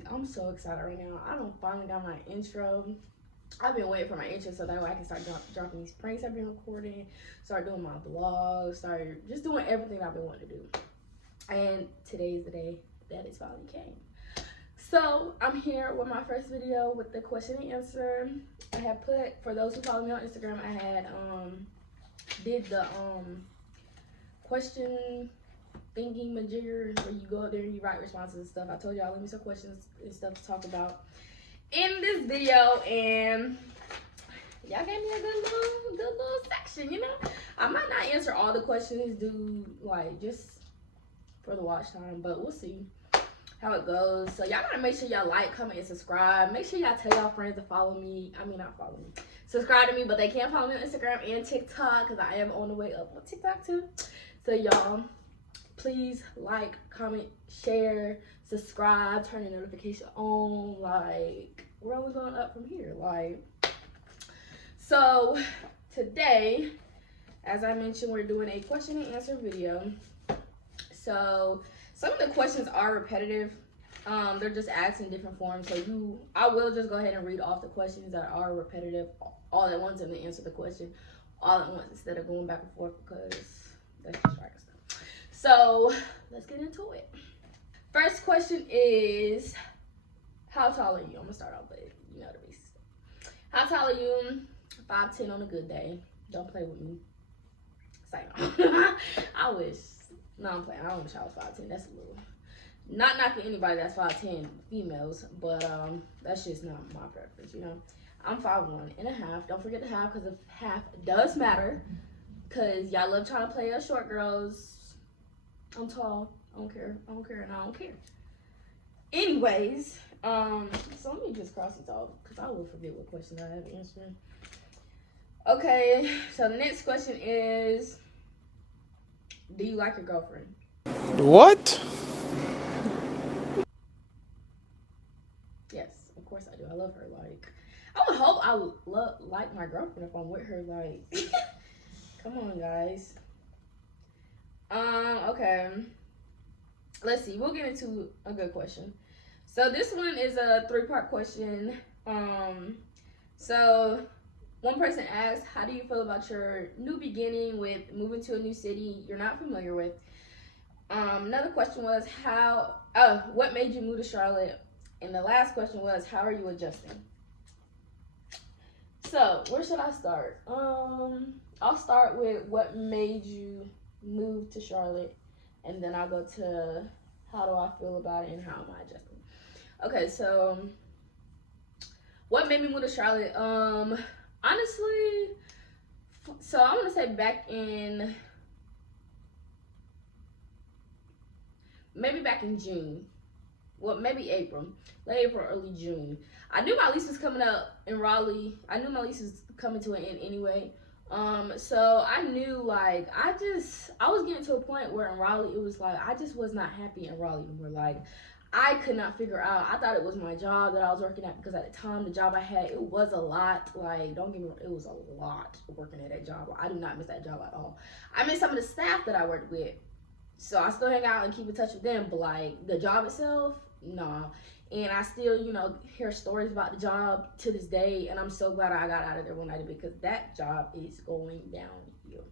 vlogs. I'm so excited right now. I don't finally got my intro. I've been waiting for my intro so that way I can start dropping these pranks I've been recording, start doing my vlogs, start just doing everything I've been wanting to do. And today is the day that it finally came. So I'm here with my first video with the question and answer. I had put, for those who follow me on Instagram, I had did the question thinking majigger where you go up there and you write responses and stuff. I told y'all leave me some questions and stuff to talk about in this video, and y'all gave me a good little section, you know. I might not answer all the questions due like just for the watch time, but we'll see how it goes. So y'all gotta make sure y'all like, comment, and subscribe. Make sure y'all tell y'all friends to follow me. I mean, not follow me, subscribe to me, but they can't follow me on Instagram and TikTok because I am on the way up on TikTok too. So y'all, please like, comment, share, subscribe, turn the notification on. Like, we're only going up from here. Like, so today, as I mentioned, we're doing a question and answer video. So some of the questions are repetitive. They're just asked in different forms. So I will just go ahead and read off the questions that are repetitive all at once and then answer the question all at once instead of going back and forth because that's just right stuff. So let's get into it. First question is, how tall are you? I'm gonna start off with, you know, the basics. How tall are you? 5'10" on a good day. Don't play with me. Say no. I wish. No, I'm playing. I don't wish I was 5'10". That's a little. Not knocking anybody that's 5'10", females, but that's just not my preference, you know. I'm 5'1.5". Don't forget the half because the half does matter. Cause y'all love trying to play us short girls. I'm tall. I don't care, and I don't care. Anyways, so let me just cross these off because I will forget what questions I have answering. Okay, so the next question is, do you like your girlfriend? What? Yes, of course I do. I love her. Like, I would hope I like my girlfriend if I'm with her. Like, come on, guys. Okay. Let's see. We'll get into a good question. So this one is a 3-part question. So one person asked, how do you feel about your new beginning with moving to a new city you're not familiar with? Another question was, what made you move to Charlotte? And the last question was, how are you adjusting? So where should I start? I'll start with what made you move to Charlotte, and then I'll go to how do I feel about it and how am I adjusting. Okay, so what made me move to Charlotte? Honestly, so I'm gonna say back in June. Well, maybe April, late April, early June. I knew my lease was coming up in Raleigh. I knew my lease was coming to an end anyway. So I knew, like, I was getting to a point where in Raleigh, it was like, I just was not happy in Raleigh anymore. Like, I could not figure out, I thought it was my job that I was working at because at the time, the job I had, it was a lot. Like, don't get me wrong, it was a lot working at that job. I do not miss that job at all. I miss some of the staff that I worked with. So I still hang out and keep in touch with them, but like, the job itself, nah. And I still, you know, hear stories about the job to this day. And I'm so glad I got out of there one night because that job is going downhill.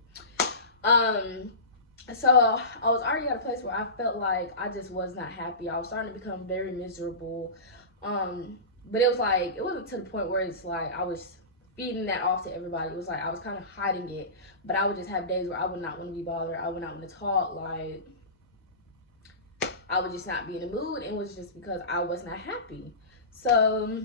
So I was already at a place where I felt like I just was not happy. I was starting to become very miserable. But it was like, it wasn't to the point where it's like I was feeding that off to everybody. It was like I was kind of hiding it. But I would just have days where I would not want to be bothered. I would not want to talk. Like, I would just not be in the mood, and it was just because I was not happy. So,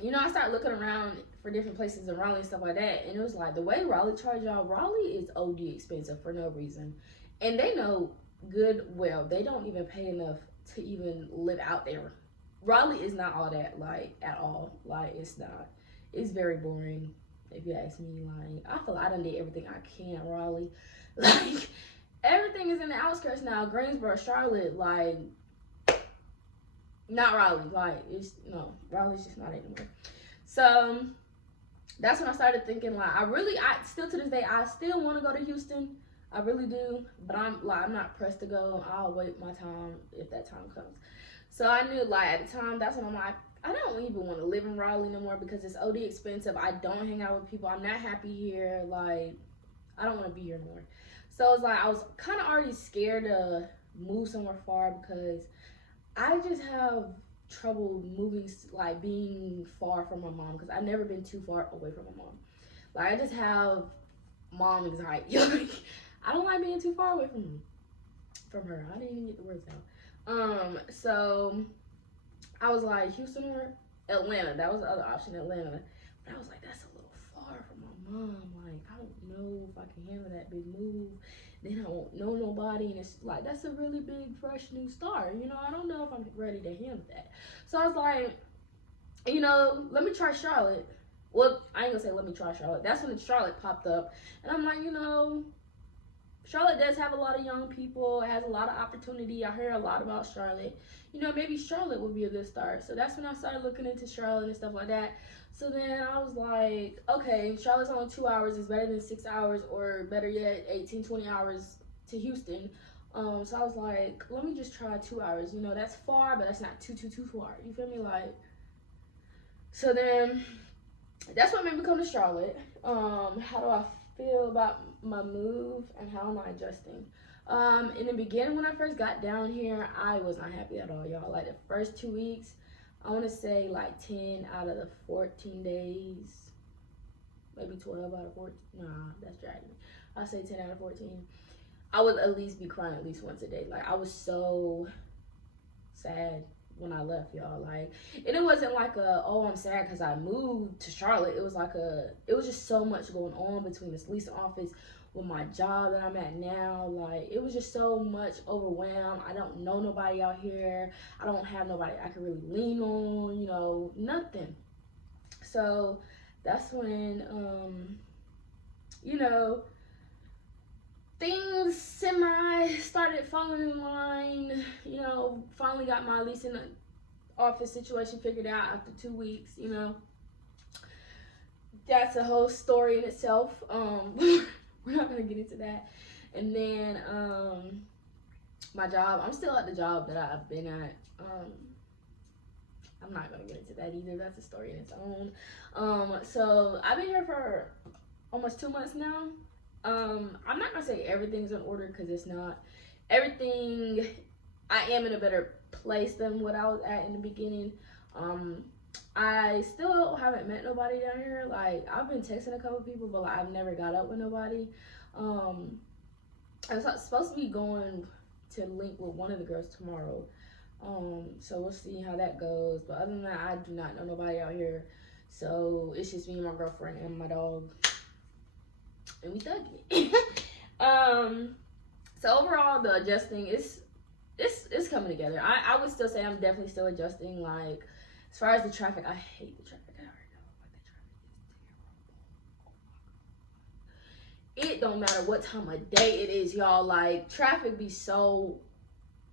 you know, I started looking around for different places in Raleigh and stuff like that, and it was like, the way Raleigh charge y'all, Raleigh is OD expensive for no reason. And they know good well, they don't even pay enough to even live out there. Raleigh is not all that, like, at all. Like, it's not. It's very boring, if you ask me. Like, I feel like I done did everything I can in Raleigh. Like, everything is in the outskirts now. Greensboro, Charlotte, like, not Raleigh. Like, Raleigh's just not anywhere. So that's when I started thinking, like, I still to this day, I still want to go to Houston. I really do. But I'm not pressed to go. I'll wait my time if that time comes. So I knew like at the time, that's when I'm like, I don't even want to live in Raleigh no more because it's OD expensive. I don't hang out with people. I'm not happy here. Like, I don't want to be here no more. So it's like I was kind of already scared to move somewhere far because I just have trouble moving, like being far from my mom, because I've never been too far away from my mom. Like I just have mom anxiety. Like I don't like being too far away from her. I didn't even get the words out. So I was like Houston or Atlanta. That was the other option, Atlanta. But I was like, that's a little far from my mom. Like I don't know if I can handle that big move. Then I won't know nobody, and it's like that's a really big, fresh new start. You know, I don't know if I'm ready to handle that. So I was like, you know, let me try Charlotte. Well, I ain't gonna say let me try Charlotte. That's when Charlotte popped up, and I'm like, you know, Charlotte does have a lot of young people. It has a lot of opportunity. I hear a lot about Charlotte. You know, maybe Charlotte would be a good start. So that's when I started looking into Charlotte and stuff like that. So then I was like, okay, Charlotte's only 2 hours. It's better than 6 hours, or better yet, 18, 20 hours to Houston. So I was like, let me just try 2 hours. You know, that's far, but that's not too far. You feel me? Like, so then that's what made me come to Charlotte. How do I feel about my move and how am I adjusting? In the beginning, when I first got down here, I was not happy at all, y'all. Like the first 2 weeks, I want to say like 10 out of the 14 days, maybe 12 out of 14. Nah, that's dragging me. I'll say 10 out of 14. I would at least be crying at least once a day. Like I was so sad when I left, y'all. Like, and it wasn't like oh, I'm sad because I moved to Charlotte. It was like it was just so much going on between this leasing office with my job that I'm at now. Like, it was just so much overwhelmed. I don't know nobody out here. I don't have nobody I can really lean on, you know, nothing. So that's when, you know, things started falling in line. You know, finally got my leasing office situation figured out after 2 weeks, you know. That's a whole story in itself. We're not gonna get into that. And then my job, I'm still at the job that I've been at. I'm not gonna get into that either. That's a story in its own. So I've been here for almost 2 months now. I'm not gonna say everything's in order because it's not. Everything, I am in a better place than what I was at in the beginning. I still haven't met nobody down here. Like, I've been texting a couple people, but like, I've never got up with nobody. I was supposed to be going to link with one of the girls tomorrow. So we'll see how that goes. But other than that, I do not know nobody out here. So it's just me and my girlfriend and my dog. And we dug it. So overall, the adjusting it's coming together. I would still say I'm definitely still adjusting. Like, as far as the traffic, I hate the traffic. I already know, like, the traffic is terrible. It don't matter what time of day it is, y'all. Like, traffic be so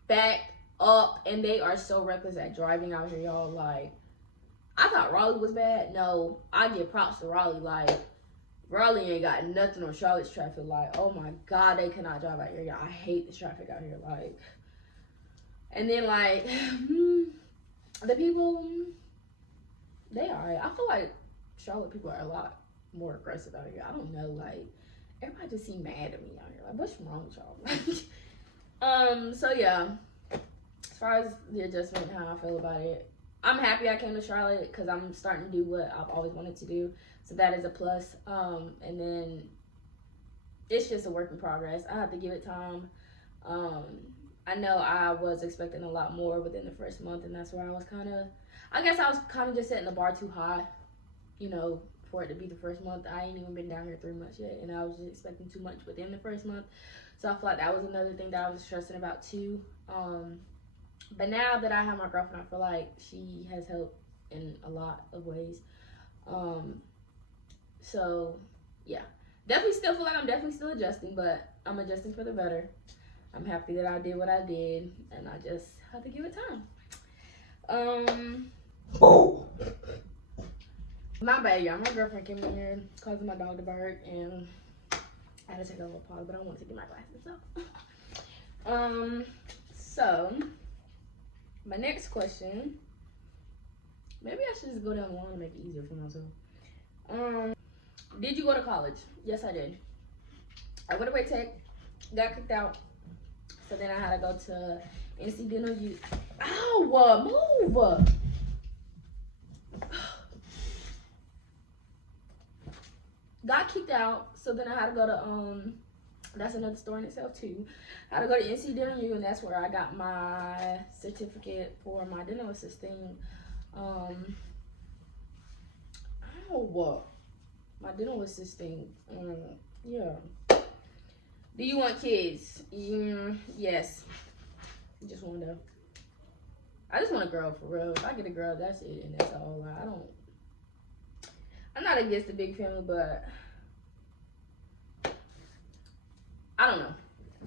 backed up, and they are so reckless at driving out here, y'all. Like, I thought Raleigh was bad. No, I give props to Raleigh. Like, Raleigh ain't got nothing on Charlotte's traffic. Like, oh my God, they cannot drive out here, y'all. I hate the traffic out here. Like, and then like, the people, they alright. I feel like Charlotte people are a lot more aggressive out here. I don't know, like, everybody just seem mad at me out here. Like, what's wrong with y'all? So yeah, as far as the adjustment and how I feel about it, I'm happy I came to Charlotte because I'm starting to do what I've always wanted to do. So that is a plus. And then it's just a work in progress. I have to give it time. I know I was expecting a lot more within the first month, and that's where I was I guess I was just setting the bar too high, you know, for it to be the first month. I ain't even been down here 3 months yet, and I was just expecting too much within the first month. So I feel like that was another thing that I was stressing about too. But now that I have my girlfriend, I feel like she has helped in a lot of ways. So yeah, definitely still feel like I'm definitely still adjusting, but I'm adjusting for the better. I'm happy that I did what I did, and I just have to give it time. My bad, y'all. My girlfriend came in here causing my dog to bark, and I had to take a little pause, but I want to get my glasses off. So my next question, maybe I should just go down the line and make it easier for myself. Did you go to college? Yes, I did. I went to Wake Tech, got kicked out, so then I had to go to NC Dental U. Ow, move! Got kicked out, so then I had to go to that's another story in itself too. I had to go to NC Dental U, and that's where I got my certificate for my dental assisting. My dental assisting. Yeah. Do you want kids? Yes. I just want a girl for real. If I get a girl, that's it, and that's all. I'm not against the big family, but I don't know.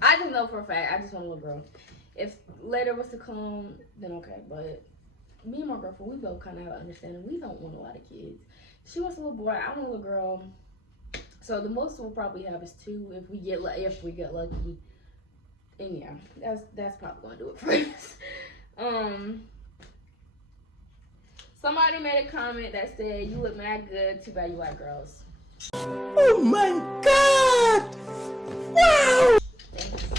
I just know for a fact I just want a little girl. If later was to come, then okay. But me and my girlfriend, we both kind of have an understanding. We don't want a lot of kids. She wants a little boy. I want a little girl. So the most we'll probably have is 2 if we get lucky. And yeah, that's probably gonna do it for us. Somebody made a comment that said, "You look mad good. Too bad you like girls." Oh my God! Wow! Thanks.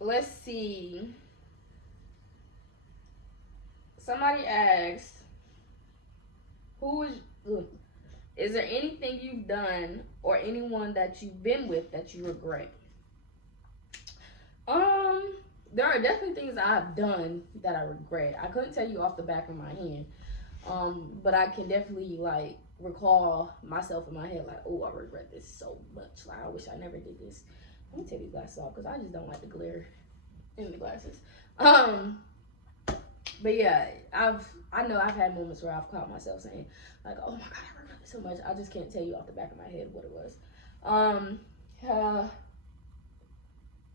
Let's see. Somebody asked, is there anything you've done or anyone that you've been with that you regret? There are definitely things I've done that I regret. I couldn't tell you off the back of my hand. But I can definitely like recall myself in my head like, oh, I regret this so much. Like, I wish I never did this. Let me take these glasses off because I just don't like the glare in the glasses. But yeah, I know I've had moments where I've caught myself saying like, oh my God, I regret this so much. I just can't tell you off the back of my head what it was.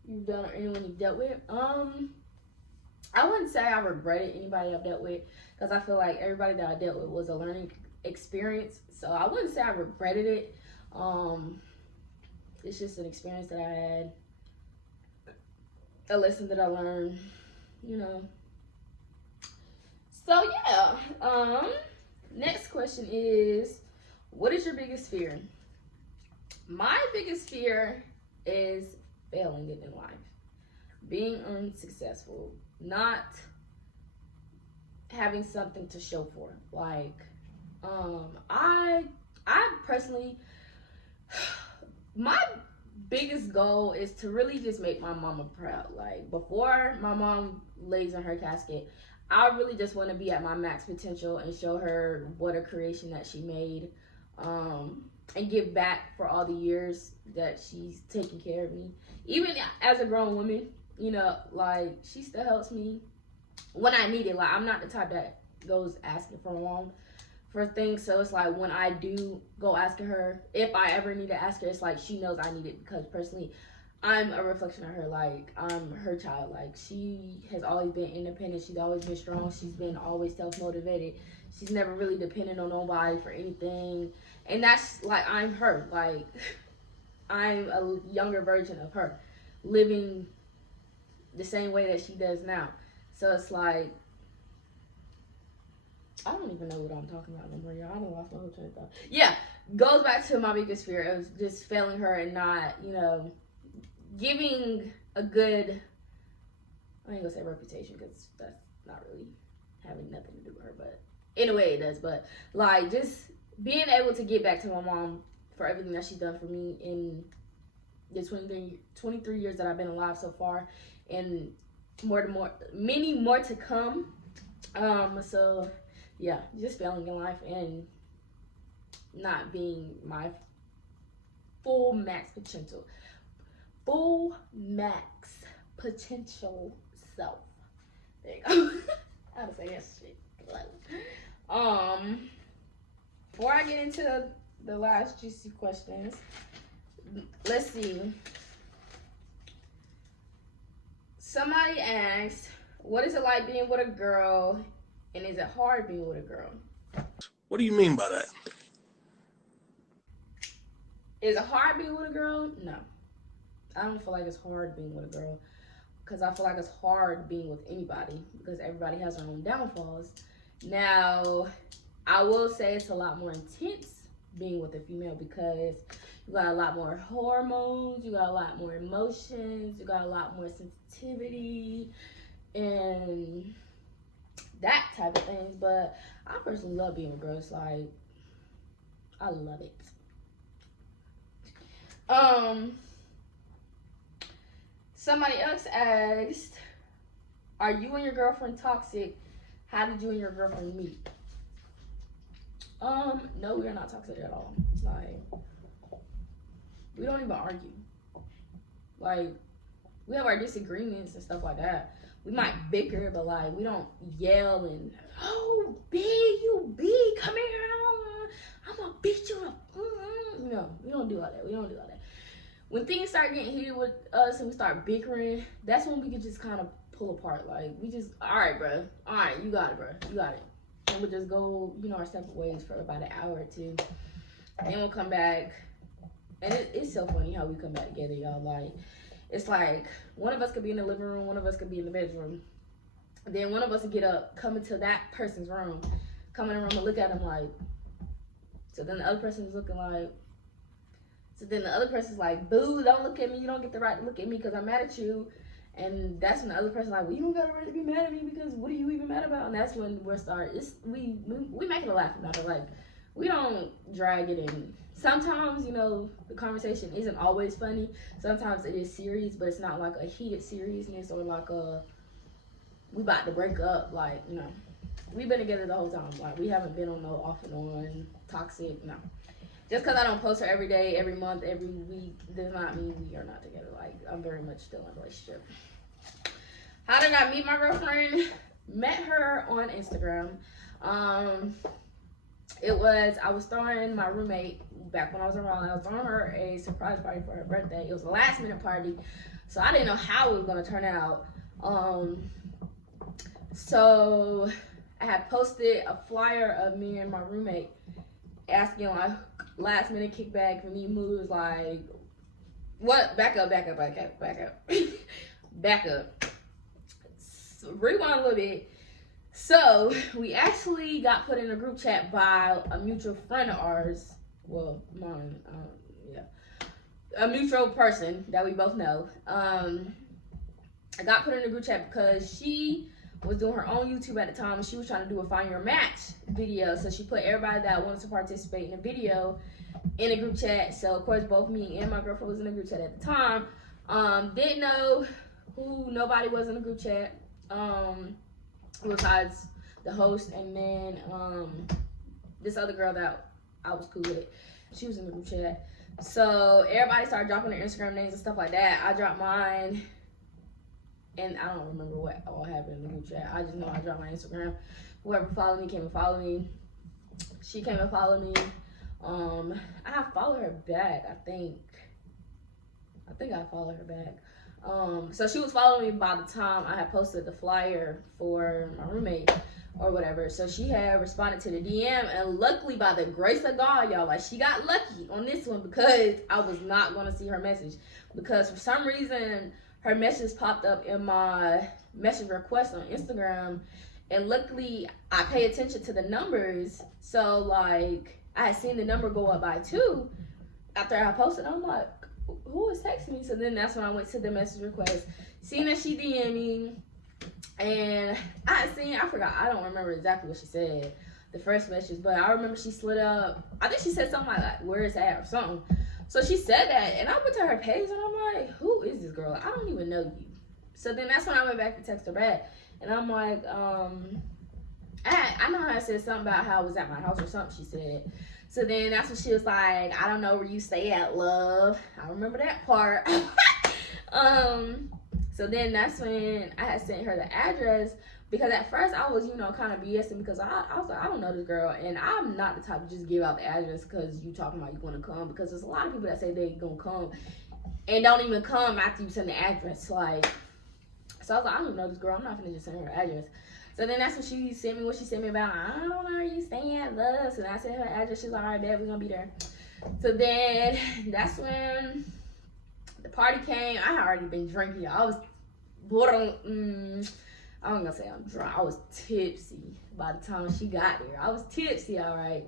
You've done or anyone you've dealt with? I wouldn't say I regretted anybody I've dealt with because I feel like everybody that I dealt with was a learning experience. So I wouldn't say I regretted it. It's just an experience that I had, a lesson that I learned, you know. So yeah, next question is, what is your biggest fear? My biggest fear is failing it in life, being unsuccessful, not having something to show for it. Like, I personally, my biggest goal is to really just make my mama proud. Like, before my mom lays in her casket, I really just want to be at my max potential and show her what a creation that she made, and give back for all the years that she's taken care of me. Even as a grown woman, you know, like, she still helps me when I need it. Like, I'm not the type that goes asking for mom for things. So it's like, when I do go asking her, if I ever need to ask her, it's like she knows I need it, because personally, I'm a reflection of her. Like, I'm her child. Like, she has always been independent. She's always been strong. She's been always self-motivated. She's never really depended on nobody for anything. And that's, like, I'm her. Like, I'm a younger version of her, living the same way that she does now. So it's like, I don't even know what I'm talking about no more, y'all. I done lost my whole train of thought. Yeah, goes back to my biggest fear. It was just failing her and not, you know, giving a good, I ain't gonna say reputation, because that's not really having nothing to do with her, but in a way it does. But like, just being able to get back to my mom for everything that she's done for me in the 23 years that I've been alive so far, and many more to come. So yeah, just failing in life and not being my full max potential self. There you go. I had to say that shit. Before I get into the last juicy questions, let's see. Somebody asked, what is it like being with a girl, and is it hard being with a girl? What do you mean by that? Is it hard being with a girl? No. I don't feel like it's hard being with a girl. Because I feel like it's hard being with anybody. Because everybody has their own downfalls. Now, I will say it's a lot more intense being with a female. Because you got a lot more hormones. You got a lot more emotions. You got a lot more sensitivity. And that type of things. But I personally love being with girls. Like, I love it. Somebody else asked, are you and your girlfriend toxic? How did you and your girlfriend meet? No, we are not toxic at all. Like, we don't even argue. Like, we have our disagreements and stuff like that. We might bicker, but like, we don't yell and, oh, B, you B, come here. I'm gonna beat you up. No, we don't do all that. We don't do all that. When things start getting heated with us and we start bickering, that's when we can just kind of pull apart. Like, we just, all right, bro. All right, you got it, bro. You got it. And we'll just go, our separate ways for about an hour or two. Then we'll come back. And it's so funny how we come back together, y'all. Like, it's like one of us could be in the living room, one of us could be in the bedroom. Then one of us would get up, come into that person's room, come in the room and look at them like, so then the other person's looking like, so then the other person's like, boo, don't look at me. You don't get the right to look at me because I'm mad at you. And that's when the other person's like, well, you don't got the right to be mad at me because what are you even mad about? And that's when we make it a laugh about it. Like, we don't drag it in. Sometimes, the conversation isn't always funny. Sometimes it is serious, but it's not like a heated seriousness or like we about to break up. Like, we've been together the whole time. Like, we haven't been on no off and on toxic, no. Just because I don't post her every day, every month, every week, does not mean we are not together. Like, I'm very much still in a relationship. How did I meet my girlfriend? Met her on Instagram. I was throwing my roommate, back when I was around, I was throwing her a surprise party for her birthday. It was a last minute party, so I didn't know how it was going to turn out. So I had posted a flyer of me and my roommate asking like last minute kickback for me moves, like what? Back up. Rewind a little bit. So we actually got put in a group chat by a mutual friend of ours. Well, mine, a mutual person that we both know. I got put in a group chat because she was doing her own YouTube at the time, and she was trying to do a Find Your Match video. So she put everybody that wanted to participate in the video in a group chat. So of course, both me and my girlfriend was in a group chat at the time. Didn't know who nobody was in the group chat. Besides the host, and then this other girl that I was cool with, she was in the group chat. So everybody started dropping their Instagram names and stuff like that. I dropped mine, and I don't remember what all happened in the group chat. I just know I dropped my Instagram. Whoever followed me came and followed me. She came and followed me. I followed her back. I think I followed her back. So she was following me by the time I had posted the flyer for my roommate or whatever. So she had responded to the DM, and luckily, by the grace of God, y'all, like, she got lucky on this one because I was not going to see her message, because for some reason her message popped up in my message request on Instagram, and luckily I pay attention to the numbers. So like, I had seen the number go up by 2 after I posted. I'm like, who is texting me? So then that's when I went to the message request, seen that she DM'd me, and I don't remember exactly what she said, the first message, but I remember she slid up, I think she said something like where it's at or something. So she said that, and I went to her page, and I'm like, who is this girl? I don't even know you. So then that's when I went back to text her back, and I'm like, I know I said something about how I was at my house or something, she said. So then that's when she was like, I don't know where you stay at, love. I remember that part. So then that's when I had sent her the address, because at first I was, kind of BSing, because I was like, I don't know this girl, and I'm not the type to just give out the address because you talking about you want to come, because there's a lot of people that say they gonna come and don't even come after you send the address. Like, so I was like, I don't even know this girl. I'm not gonna just send her address. So then that's when she sent me what she sent me about. I don't know where you staying at, love. So then I sent her address. She's like, all right, babe, we're gonna be there. So then that's when the party came. I had already been drinking. I was I'm gonna say I'm drunk. I was tipsy by the time she got there. I was tipsy, all right.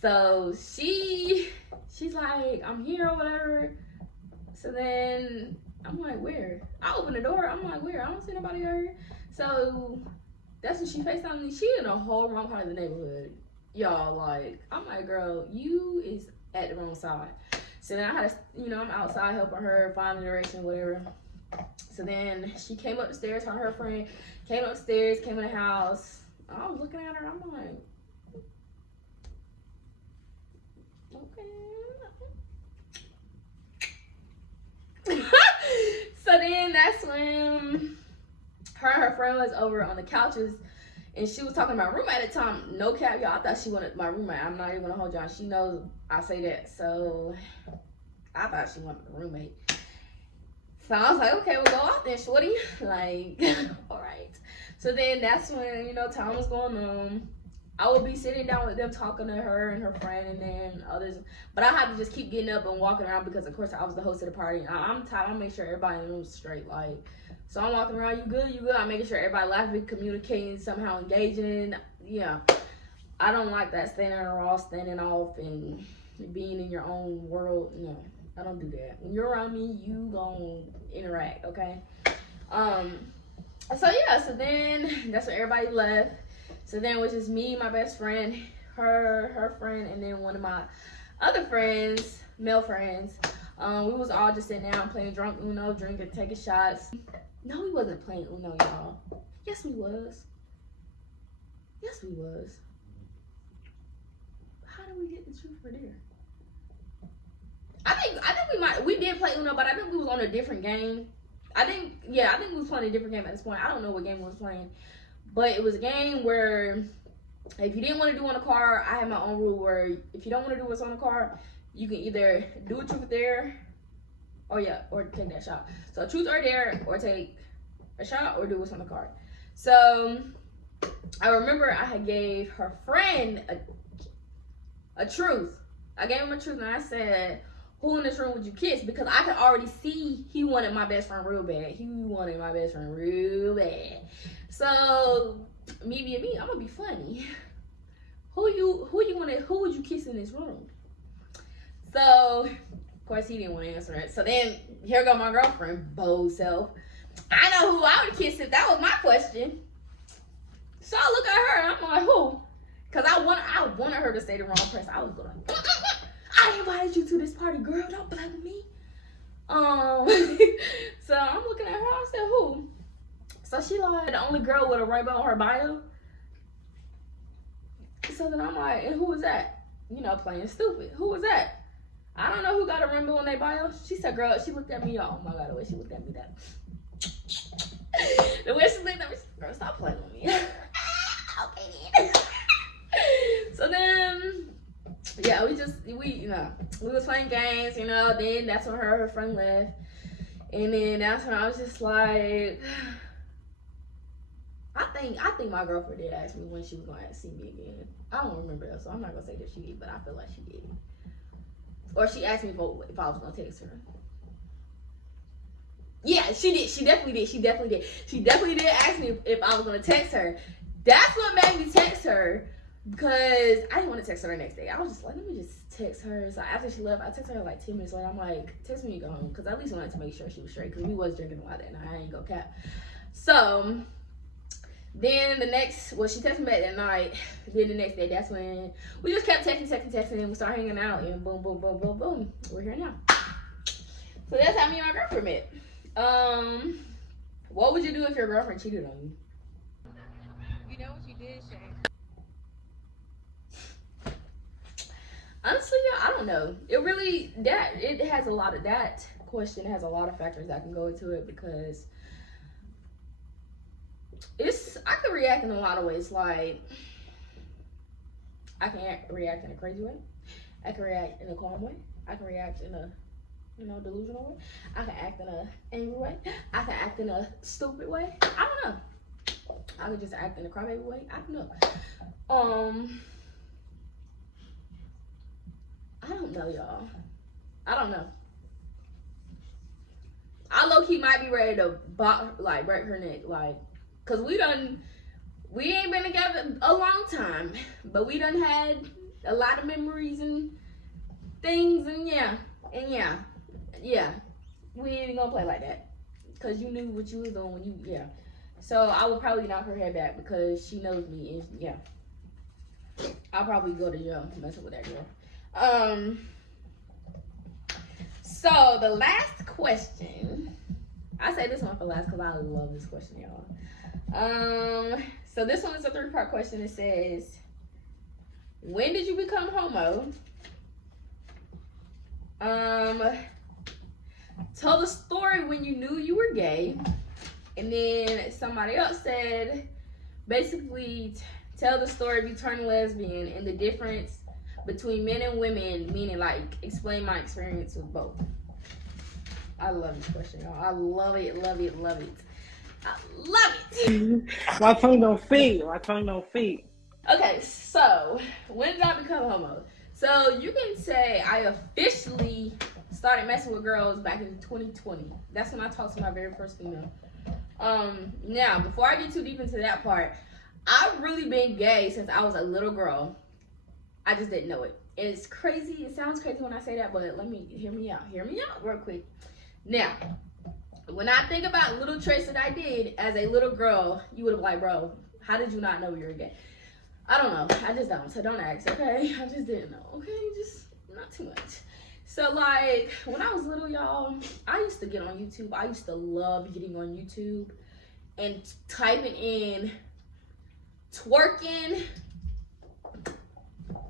So she's like, I'm here or whatever. So then I'm like, where? I open the door. I'm like, where? I don't see nobody here. So that's when she FaceTimed me. She in a whole wrong part of the neighborhood. Y'all, like, I'm like, girl, you is at the wrong side. So then I had to, I'm outside helping her find the direction, whatever. So then she came up the stairs, her and her friend came upstairs, came in the house. I was looking at her, I'm like, okay. So then that's when her and her friend was over on the couches, and she was talking about my roommate at the time. No cap, y'all. I thought she wanted my roommate. I'm not even gonna hold y'all. She knows I say that. So I thought she wanted a roommate. So I was like, okay, we'll go out then, shorty. Like, all right. So then that's when, time was going on. I would be sitting down with them talking to her and her friend and then others. But I had to just keep getting up and walking around because, of course, I was the host of the party. I'm tired. I make sure everybody in the room's straight. Like, so I'm walking around, you good? I'm making sure everybody laughing, communicating, somehow engaging. Yeah. I don't like that standing around, standing off, and being in your own world. No, I don't do that. When you're around me, you gonna interact, okay? So then that's when everybody left. So then it was just me, my best friend, her friend, and then one of my other friends, male friends. We was all just sitting down playing drunk Uno, drinking, taking shots. No, we wasn't playing Uno, y'all. Yes, we was. Yes, we was. How did we get the truth for there? I think we did play Uno, but I think we was on a different game. I think we was playing a different game at this point. I don't know what game we was playing. But it was a game where if you didn't want to do on the card, I had my own rule where if you don't want to do what's on the card, you can either do a truth or dare, or take that shot. So truth or dare, or take a shot, or do what's on the card. So I remember I had gave her friend a truth. I gave him a truth and I said, who in this room would you kiss? Because I could already see he wanted my best friend real bad. He wanted my best friend real bad. So me being me, I'm gonna be funny. Who would you kiss in this room? So of course he didn't want to answer it. So then here go my girlfriend, bold self. I know who I would kiss if that was my question. So I look at her and I'm like, who? Cause I wanted her to say the wrong person. I was going, I invited you to this party, girl. Don't play with me. So I'm looking at her. I said, who? So she like the only girl with a rainbow on her bio. So then I'm like, and who was that? Playing stupid. Who was that? I don't know who got a rainbow on their bio. She said, girl, she looked at me. Oh my God, the way she looked at me, that. The way she looked at me, girl, stop playing with me. Okay. So then, yeah, we was playing games, then that's when her friend left. And then that's when I was just like, I think my girlfriend did ask me when she was going to see me again. I don't remember that, so I'm not going to say that she did, but I feel like she did. Or she asked me if I was going to text her. Yeah, she did. She definitely did. She definitely did ask me if I was going to text her. That's what made me text her, because I didn't want to text her the next day. I was just like, let me just text her. So after she left, I texted her like 10 minutes later. I'm like, text me when you go home, because I at least wanted to make sure she was straight, because we was drinking a lot that night. I ain't go cap. So then she texted me back that night. Then the next day, that's when we just kept texting, and we started hanging out, and boom, boom, boom, boom, boom. We're here now. So that's how me and my girlfriend met. What would you do if your girlfriend cheated on you? You know what you did, Shay? Honestly, I don't know. That question has a lot of factors that can go into it, because I could react in a lot of ways. Like, I can react in a crazy way. I can react in a calm way. I can react in a delusional way. I can act in a angry way. I can act in a stupid way. I don't know. I could just act in a crybaby way. I don't know. I don't know, y'all. I don't know. I low-key might be ready to break her neck, like, cause we ain't been together a long time, but we done had a lot of memories and things, and yeah, we ain't gonna play like that, cause you knew what you was doing when you, So I would probably knock her head back because she knows me, and I'll probably go to jail messing with that girl. So the last question, I say this one for last because I love this question, y'all. So this one is a 3-part question. It says, when did you become homo? Tell the story when you knew you were gay. And then somebody else said, basically, tell the story of you turning lesbian and the difference between men and women, meaning like explain my experience with both. I love this question, y'all. I love it. I love it. My tongue don't feed. Okay, so when did I become homo? So you can say I officially started messing with girls back in 2020. That's when I talked to my very first female. Now, before I get too deep into that part, I've really been gay since I was a little girl. I just didn't know it. It's crazy. It sounds crazy when I say that, but hear me out real quick. Now, when I think about little tricks that I did as a little girl, you would have like, bro, how did you not know you were gay? I don't know. I just don't. So don't ask, okay? I just didn't know, okay? Just not too much. So, like, when I was little, y'all, I used to get on YouTube. I used to love getting on YouTube and typing in twerking.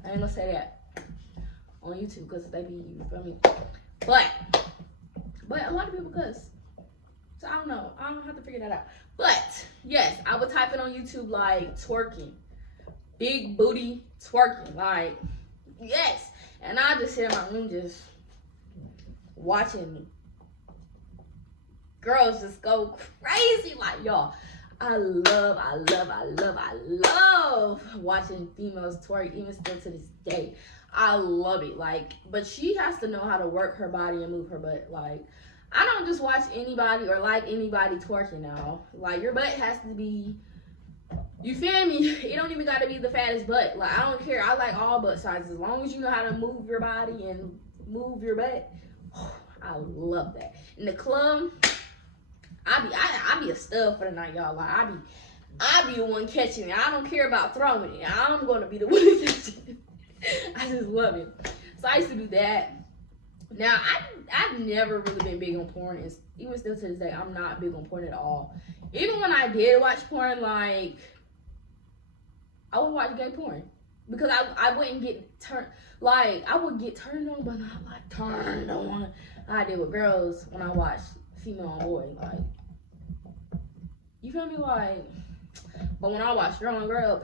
I ain't gonna say that on YouTube because they be, you feel me? But a lot of people cuss. So I don't know. I don't have to figure that out. But yes, I would type it on YouTube like twerking. Big booty twerking. Like, yes. And I just sit in my room just watching girls just go crazy. Like, y'all, I love watching females twerk, even still to this day. I love it. Like, but she has to know how to work her body and move her butt. Like, I don't just watch anybody or like anybody twerking now. Like, your butt has to be, you feel me? It don't even got to be the fattest butt. Like, I don't care. I like all butt sizes. As long as you know how to move your body and move your butt. I love that. In the club, I be a stud for the night, y'all. Like, I be the one catching it. I don't care about throwing it. I'm gonna be the one catching it. I just love it. So I used to do that. Now I've never really been big on porn, and even still to this day, I'm not big on porn at all. Even when I did watch porn, like, I would watch gay porn because I wouldn't get turned. Like, I would get turned on, but not like turned on. I did with girls when I watched female on boy. Like, you feel me? Like, but when I watch girl on girl,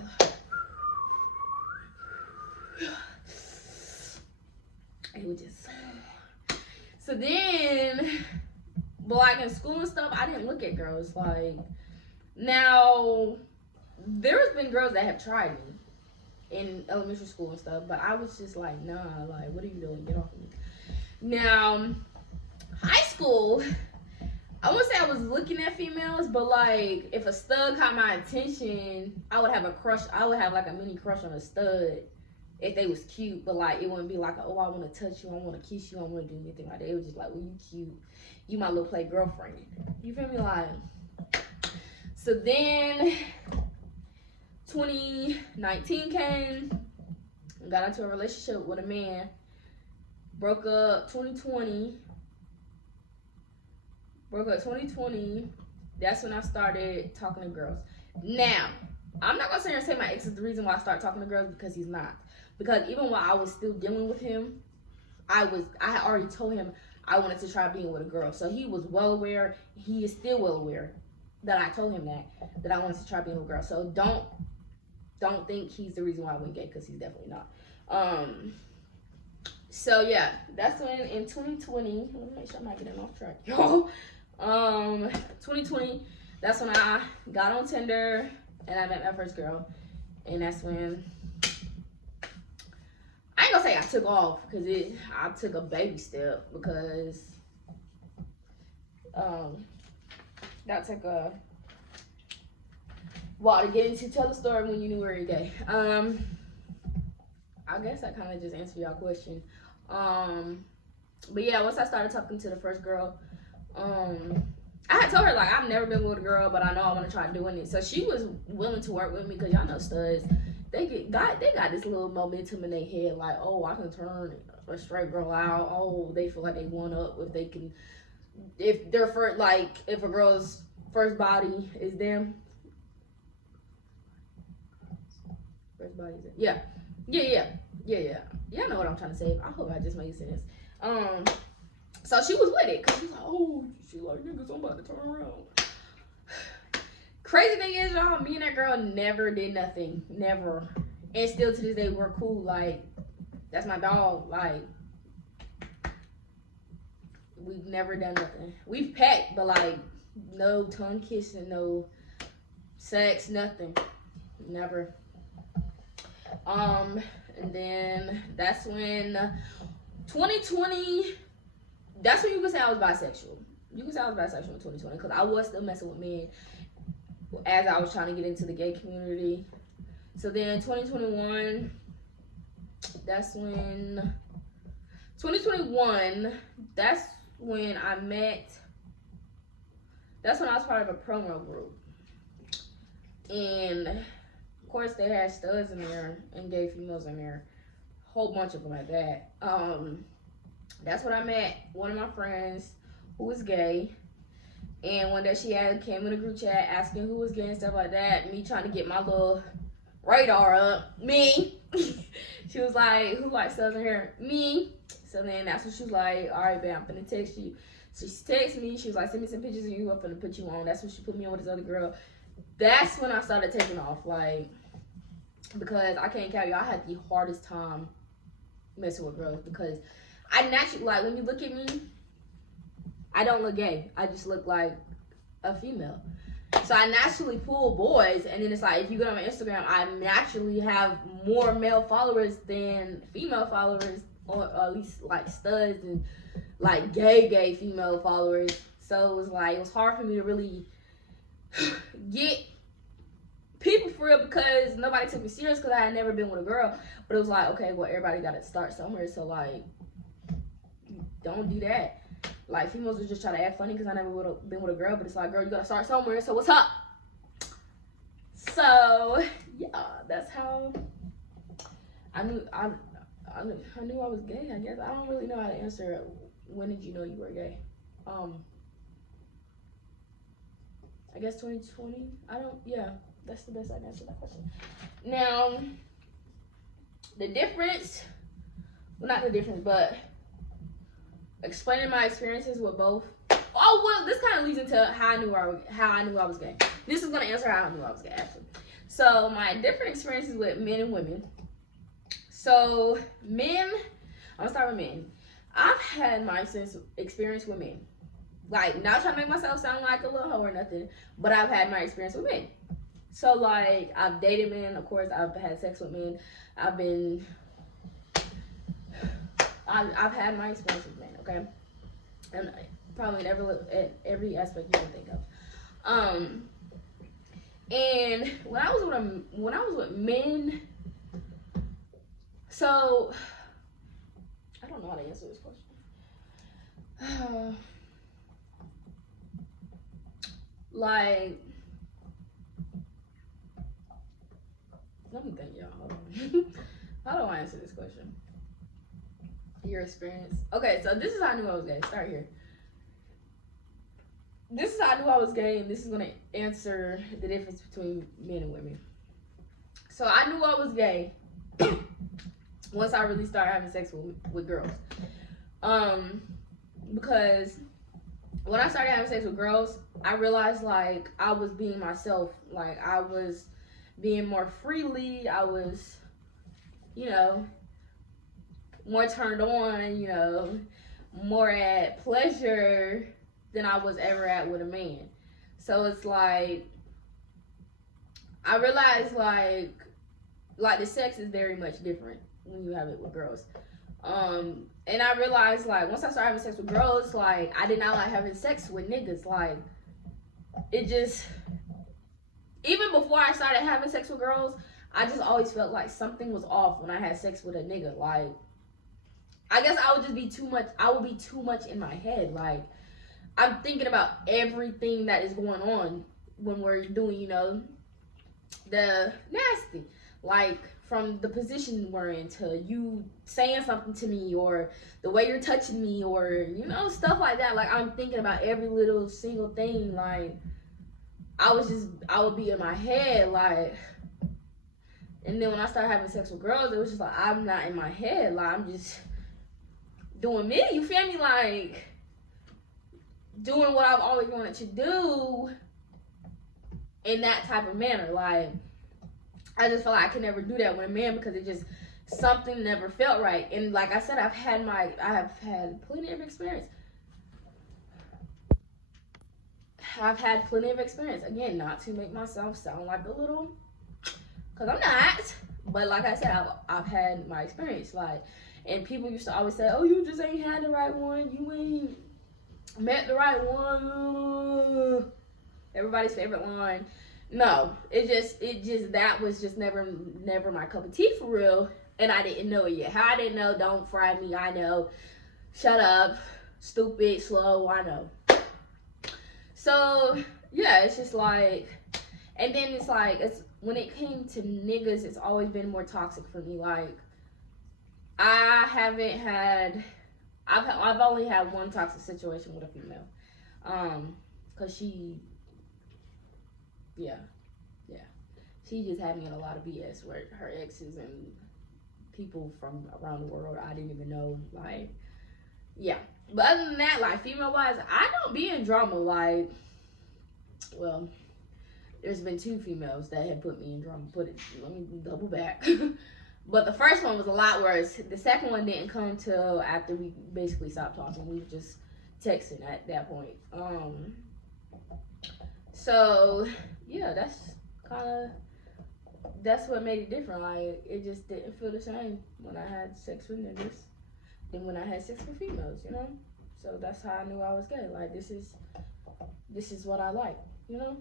it was just. So then, but like in school and stuff, I didn't look at girls. Like, now, there's been girls that have tried me in elementary school and stuff, but I was just like, nah, like, what are you doing? Get off of me. Now, high school, I wouldn't say I was looking at females, but like, if a stud caught my attention, I would have a crush. I would have like a mini crush on a stud if they was cute, but like, it wouldn't be like, oh, I want to touch you, I want to kiss you, I want to do anything like that. It was just like, well, you cute, you my little play girlfriend. You feel me? Like, so then 2019 came, got into a relationship with a man, broke up 2020. That's when I started talking to girls. Now, I'm not gonna sit here and say my ex is the reason why I started talking to girls, because he's not. Because even while I was still dealing with him, I had already told him I wanted to try being with a girl. So he was well aware, he is still well aware that I told him that I wanted to try being with a girl. So don't think he's the reason why I went gay, because he's definitely not. So yeah, that's when in 2020, let me make sure I'm not getting off track, y'all. 2020, that's when I got on Tinder, and I met my first girl, and that's when I ain't gonna say I took off because I took a baby step because that took a while to get into tell the story when you knew we were gay. I guess I kind of just answered y'all question. But yeah, once I started talking to the first girl, I had told her like I've never been with a girl, but I know I want to try doing it. So she was willing to work with me because y'all know studs. They got this little momentum in their head like, oh, I can turn a straight girl out. Oh, they feel like they one up if they can, if their first, like if a girl's first body is them. First body is it? Yeah. Y'all know what I'm trying to say. I hope I just made sense. So she was with it because she's like, oh, she like niggas, I'm about to turn around. Crazy thing is, y'all, me and that girl never did nothing, never, and still to this day we're cool. Like that's my dog. Like we've never done nothing. We've pecked, but like no tongue kissing, no sex, nothing, never. And then that's when 2020. That's when you can say I was bisexual. You can say I was bisexual in 2020 because I was still messing with men as I was trying to get into the gay community. So then 2021, that's when 2021, that's when I met, that's when I was part of a promo group. And of course they had studs in there and gay females in there. Whole bunch of them at that. That's when I met one of my friends who was gay. And one day she came in a group chat asking who was gay and stuff like that. Me trying to get my little radar up. Me. She was like, who likes southern hair? Me. So then that's when she was like, all right, babe, I'm finna text you. So she texted me. She was like, send me some pictures of you. I'm finna put you on. That's when she put me on with this other girl. That's when I started taking off. Like, because I can't count you. I had the hardest time messing with girls because I naturally, like, when you look at me, I don't look gay. I just look like a female. So I naturally pull boys, and then it's like, if you go on my Instagram, I naturally have more male followers than female followers, or at least, like, studs and, like, gay female followers. So it was, like, it was hard for me to really get people for real because nobody took me serious because I had never been with a girl. But it was like, okay, well, everybody got to start somewhere, so, like, don't do that. Like, females would just try to act funny because I never would have been with a girl, but it's like, girl, you gotta start somewhere, so what's up? So, yeah, that's how I knew I was gay, I guess. I don't really know how to answer when did you know you were gay. I guess 2020. That's the best I can answer that question. Now, the difference, well, not the difference, but explaining my experiences with both. Oh, well, this kind of leads into how I knew I was gay. This is going to answer how I knew I was gay, actually. So, my different experiences with men and women. So, men, I'm going to start with men. I've had my experience with men. Like, not trying to make myself sound like a little hoe or nothing, but I've had my experience with men. So, like, I've dated men. Of course, I've had sex with men. I've had my experience with men, okay? And probably in every aspect you can think of. And when I was with men, so I don't know how to answer this question. Like, let me think, y'all. Hold on. How do I answer this question? Your experience. Okay, so this is how I knew I was gay. Start here. This is how I knew I was gay, and this is gonna answer the difference between men and women. So I knew I was gay once I really started having sex with girls. Because when I started having sex with girls, I realized like I was being myself. Like I was being more freely. I was, more turned on, more at pleasure than I was ever at with a man. So it's like, I realized like the sex is very much different when you have it with girls. And I realized like once I started having sex with girls, like I did not like having sex with niggas. Like it just, even before I started having sex with girls, I just always felt like something was off when I had sex with a nigga. Like I guess I would just be too much. I would be too much in my head. Like I'm thinking about everything that is going on when we're doing, you know, the nasty. Like from the position we're in to you saying something to me or the way you're touching me or, you know, stuff like that. Like I'm thinking about every little single thing. Like I would be in my head like, and then when I started having sex with girls, it was just like, I'm not in my head. Like I'm just doing me, you feel me? Like doing what I've always wanted to do in that type of manner. Like I just felt like I could never do that with a man because it just, something never felt right. And like I said, I have had plenty of experience. I've had plenty of experience. Again, not to make myself sound like a little, because I'm not. But like I said, I've had my experience. Like, and people used to always say, oh, you just ain't had the right one. You ain't met the right one. Everybody's favorite line. No, it just that was just never my cup of tea for real, and I didn't know it yet. How I didn't know, don't fry me, I know. Shut up, stupid, slow, I know. So, yeah, it's just like, and then it's like, it's when it came to niggas, it's always been more toxic for me. Like, I've only had one toxic situation with a female, cause she just had me in a lot of BS where her exes and people from around the world I didn't even know, like, yeah. But other than that, like, female-wise, I don't be in drama. Like, well, there's been 2 females that have put me in drama. Let me double back. But the first one was a lot worse. The second one didn't come till after we basically stopped talking. We were just texting at that point. So, yeah, that's what made it different. Like, it just didn't feel the same when I had sex with niggas than when I had sex with females, you know? So that's how I knew I was gay. Like, this is what I like, you know?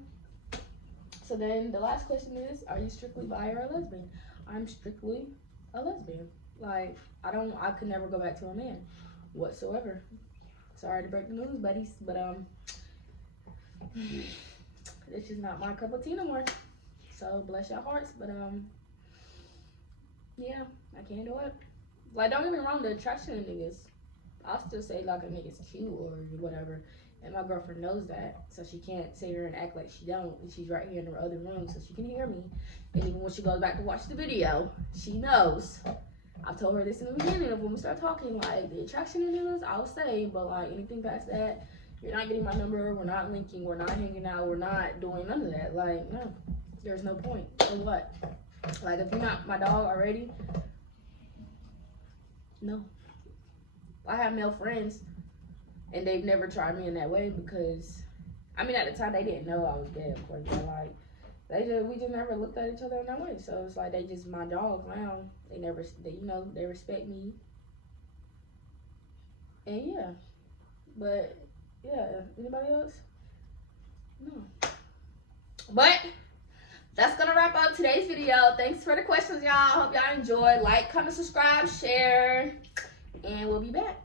So then the last question is, are you strictly bi or a lesbian? I'm strictly a lesbian. Like, I could never go back to a man whatsoever. Sorry to break the news, buddies, but it's just not my cup of tea no more. So bless your hearts, but yeah, I can't do it. Like, don't get me wrong, the attraction of niggas, I'll still say like a nigga's cute or whatever, and my girlfriend knows that, so she can't sit here and act like she don't. And she's right here in her other room, so she can hear me. And even when she goes back to watch the video, she knows. I've told her this in the beginning of when we start talking, like, the attraction of niggas, I'll say, but like anything past that, you're not getting my number, we're not linking, we're not hanging out, we're not doing none of that. Like, no, there's no point. So what? Like, if you're not my dog already, no. I have male friends, and they've never tried me in that way because, I mean, at the time, they didn't know I was gay, of course, but like, we just never looked at each other in that way. So it's like, they just my dogs now. They respect me. And yeah, but yeah, anybody else? No. But that's gonna wrap up today's video. Thanks for the questions, y'all. Hope y'all enjoyed. Like, comment, subscribe, share, and we'll be back.